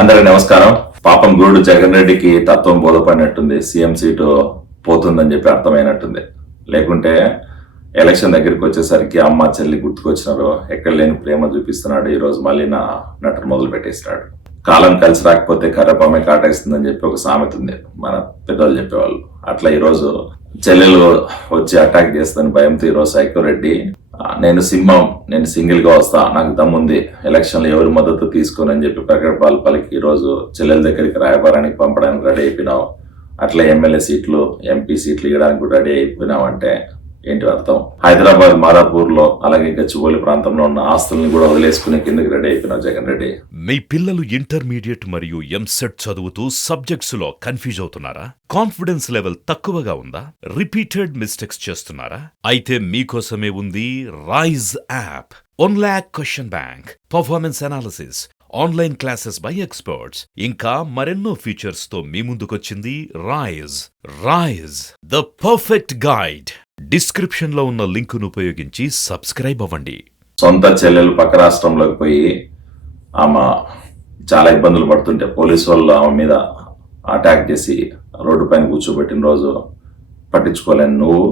అందరికి నమస్కారం. పాపం గూడు జగన్ రెడ్డికి తత్వం బోధపడినట్టుంది. సీఎం సీటు పోతుందని చెప్పి అర్థమైనట్టుంది. లేకుంటే ఎలక్షన్ దగ్గరికి వచ్చేసరికి అమ్మ చెల్లి గుర్తుకొచ్చినారు. ఎక్కడ లేని ప్రేమ చూపిస్తున్నాడు. ఈ రోజు మళ్ళీ నా నటన మొదలు పెట్టేస్తున్నాడు. కాలం కలిసి రాకపోతే కర్రపామే కాటేస్తుందని చెప్పి ఒక సామెత ఉంది, మన పెద్దలు చెప్పేవాళ్ళు. అట్లా ఈరోజు చెల్లెలు వచ్చి అటాక్ చేస్తాను భయంతో ఈరోజు సైకో రెడ్డి నేను సింహం, నేను సింగిల్ గా వస్తా, నాకు దమ్ముంది, ఎలక్షన్ లో ఎవరి మద్దతు తీసుకోనని చెప్పి ప్రకటనలు పలికి ఈరోజు చెల్లెల దగ్గరికి రాయబారానికి పంపడానికి రెడీ అయిపోయినావు. అట్లా ఎమ్మెల్యే సీట్లు, ఎంపీ సీట్లు ఇవ్వడానికి కూడా రెడీ అయిపోయినావు అంటే ఏంటి అర్థం? హైదరాబాద్, మాదాపూర్ లో అలాగే గచ్చిబౌలి ప్రాంతంలో ఉన్న ఆస్తుల్ని కూడా వదిలేసుకునే కిందకి రెడీ అయిపోయినావు జగన్ రెడ్డి. మీ పిల్లలు ఇంటర్మీడియట్ మరియు ఎంసెట్ చదువుతూ సబ్జెక్ట్స్ లో కన్ఫ్యూజ్ అవుతున్నారా? కాన్ఫిడెన్స్ లెవెల్ తక్కువగా ఉందా? రిపీటెడ్ మిస్టేక్స్ చేస్తున్నారా? అయితే మీకోసమే ఉంది rise app. 1 lakh question bank, performance analysis, online classes by experts, ఇంకా మరెన్నో ఫీచర్స్ తో మీ ముందుకొచ్చింది rise the perfect guide. Description లో ఉన్న లింక్ ను ఉపయోగించి సబ్స్క్రైబ్ అవ్వండి. సొంత చెల్లెలు పక్క రాష్ట్రంలోకి పోయి ఆమె చాలా ఇబ్బందులు పడుతుంటే పోలీసు వాళ్ళు ఆమె మీద అటాక్ చేసి రోడ్డు పైన కూర్చోబెట్టిన రోజు పట్టించుకోలేను నువ్వు.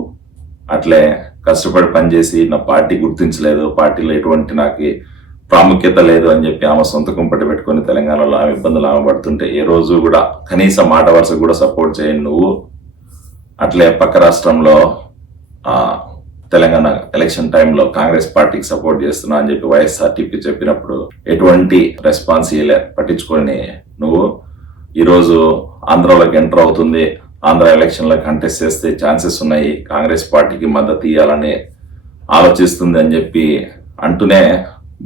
అట్లే కష్టపడి పనిచేసి నా పార్టీ గుర్తించలేదు, పార్టీలో ఎటువంటి నాకు ప్రాముఖ్యత లేదు అని చెప్పి ఆమె సొంత కుంపటి పెట్టుకుని తెలంగాణలో ఆమె ఇబ్బందులు ఆమె పడుతుంటే ఏ రోజు కూడా కనీసం మాట వరుస కూడా సపోర్ట్ చేయను నువ్వు. అట్లే పక్క రాష్ట్రంలో తెలంగాణ ఎలక్షన్ టైంలో కాంగ్రెస్ పార్టీకి సపోర్ట్ చేస్తున్నా అని చెప్పి వైఎస్ఆర్టీపీ చెప్పినప్పుడు ఎటువంటి రెస్పాన్స్ ఇవ్వలే, పట్టించుకొని నువ్వు. ఈరోజు ఆంధ్రలోకి ఎంటర్ అవుతుంది, ఆంధ్ర ఎలక్షన్ లో కంటెస్ట్ చేస్తే ఛాన్సెస్ ఉన్నాయి, కాంగ్రెస్ పార్టీకి మద్దతు ఇవ్వాలని ఆలోచిస్తుంది అని చెప్పి అంటూనే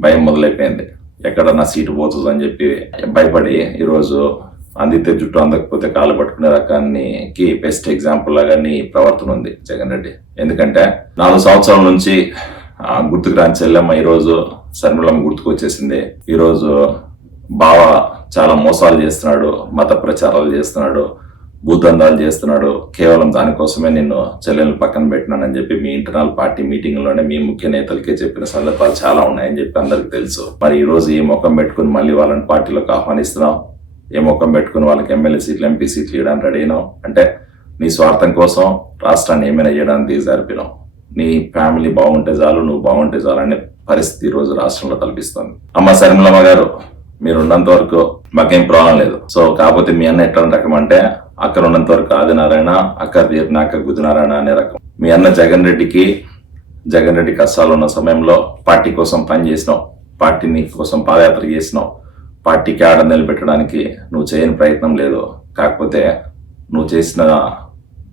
భయం మొదలైపోయింది. ఎక్కడ నా సీటు పోతుంది అని చెప్పి భయపడి ఈరోజు అందితే జుట్టు అందకపోతే కాలు పట్టుకునే రకానికి బెస్ట్ ఎగ్జాంపుల్ లాగా నీ ప్రవర్తన ఉంది జగన్ రెడ్డి. ఎందుకంటే 4 సంవత్సరాల నుంచి గుర్తుకు రాని చెల్లెమ్మ ఈరోజు శర్మిలమ్మ గుర్తుకు వచ్చేసింది. ఈరోజు బావ చాలా మోసాలు చేస్తున్నాడు, మత ప్రచారాలు చేస్తున్నాడు, భూతందాలు చేస్తున్నాడు. కేవలం దానికోసమే నిన్ను చెల్లెలను పక్కన పెట్టినానని చెప్పి మీ ఇంటర్నల్ పార్టీ మీటింగ్ లోనే మీ ముఖ్య నేతలకే చెప్పిన సందర్భాలు చాలా ఉన్నాయని చెప్పి అందరికి తెలుసు. మరి ఈ రోజు ఈ ముఖం పెట్టుకుని మళ్ళీ వాళ్ళని పార్టీలోకి ఆహ్వానిస్తున్నావు, ఏ ముఖం పెట్టుకుని వాళ్ళకి ఎమ్మెల్యే సీట్లు, ఎంపీ సీట్లు ఇవ్వడానికి రెడీ అయినావు అంటే నీ స్వార్థం కోసం రాష్ట్రాన్ని ఏమైనా చేయడానికి దిగజారిపోయినావు. నీ ఫ్యామిలీ బాగుంటే చాలు, నువ్వు బాగుంటే చాలు అనే పరిస్థితి ఈ రోజు రాష్ట్రంలో కల్పిస్తుంది. అమ్మ శర్మిలమ్మ గారు, మీరు ఉన్నంత వరకు మాకేం ప్రాబ్లం లేదు. సో కాకపోతే మీ అన్న ఎట్లా రకం అంటే అక్కడ ఉన్నంత వరకు ఆదినారాయణ, అక్కడ తీరినాక గుదినారాయణ అనే రకం. మీ అన్న జగన్ రెడ్డి కష్టాలు ఉన్న సమయంలో పార్టీ కోసం పనిచేసినావు, పార్టీని కోసం పాదయాత్ర చేసినావు, పార్టీకి ఆడ నిలబెట్టడానికి నువ్వు చేయని ప్రయత్నం లేదు. కాకపోతే నువ్వు చేసిన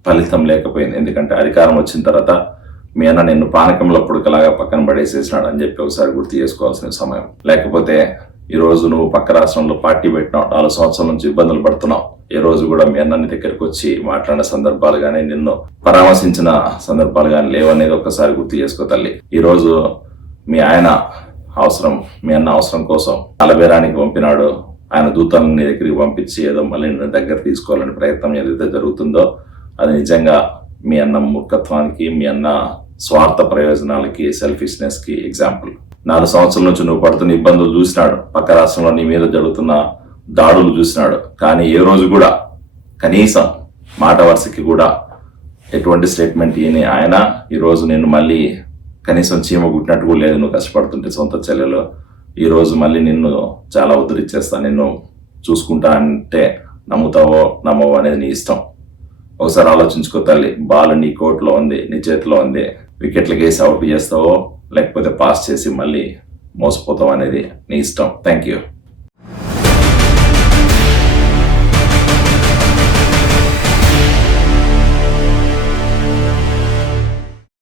ఫలితం లేకపోయింది. ఎందుకంటే అధికారం వచ్చిన తర్వాత మీ అన్న నిన్ను పానకంలో పుడకలాగా పక్కన పడేసేసినాడు అని చెప్పి ఒకసారి గుర్తు చేసుకోవాల్సిన సమయం. లేకపోతే ఈ రోజు నువ్వు పక్క రాష్ట్రంలో పార్టీ పెట్టినావు, 4 సంవత్సరాల నుంచి ఇబ్బందులు పడుతున్నావు. ఏ రోజు కూడా మీ అన్నని దగ్గరికి వచ్చి మాట్లాడిన సందర్భాలు కానీ, నిన్ను పరామర్శించిన సందర్భాలు కానీ లేవనేది ఒకసారి గుర్తు చేసుకో తల్లి. ఈ రోజు మీ ఆయన అవసరం, మీ అన్న అవసరం కోసం అలబేరానికి పంపినాడు. ఆయన దూతలను నీ దగ్గరికి పంపించి ఏదో మళ్ళీ నీ దగ్గర తీసుకోవాలని ప్రయత్నం ఏదైతే జరుగుతుందో అది నిజంగా మీ అన్న మూర్ఖత్వానికి, మీ అన్న స్వార్థ ప్రయోజనాలకి, సెల్ఫిష్నెస్ కి ఎగ్జాంపుల్. 4 సంవత్సరాల నుంచి నువ్వు పడుతున్న ఇబ్బందులు చూసినాడు, పక్క రాష్ట్రంలో నీ మీద జరుగుతున్న దాడులు చూసినాడు. కానీ ఏ రోజు కూడా కనీసం మాట వరుసకి కూడా ఎటువంటి స్టేట్మెంట్ ఇయని ఆయన ఈరోజు నేను మళ్ళీ కనీసం చీమ గుట్టినట్టు కూడా లేదు. నువ్వు కష్టపడుతుంటే సొంత చెల్లెలు ఈ రోజు మళ్ళీ నిన్ను చాలా ఉద్ధరించేస్తా, నిన్ను చూసుకుంటా అంటే నమ్ముతావో నమ్మవో అనేది నీ ఇష్టం. ఒకసారి ఆలోచించుకో తల్లి. బాల్ నీ కోర్టులో ఉంది, నీ చేతిలో ఉంది. వికెట్లకి వేసి అవుట్ చేస్తావో లేకపోతే పాస్ చేసి మళ్ళీ మోసపోతావు అనేది నీ ఇష్టం. Thank you.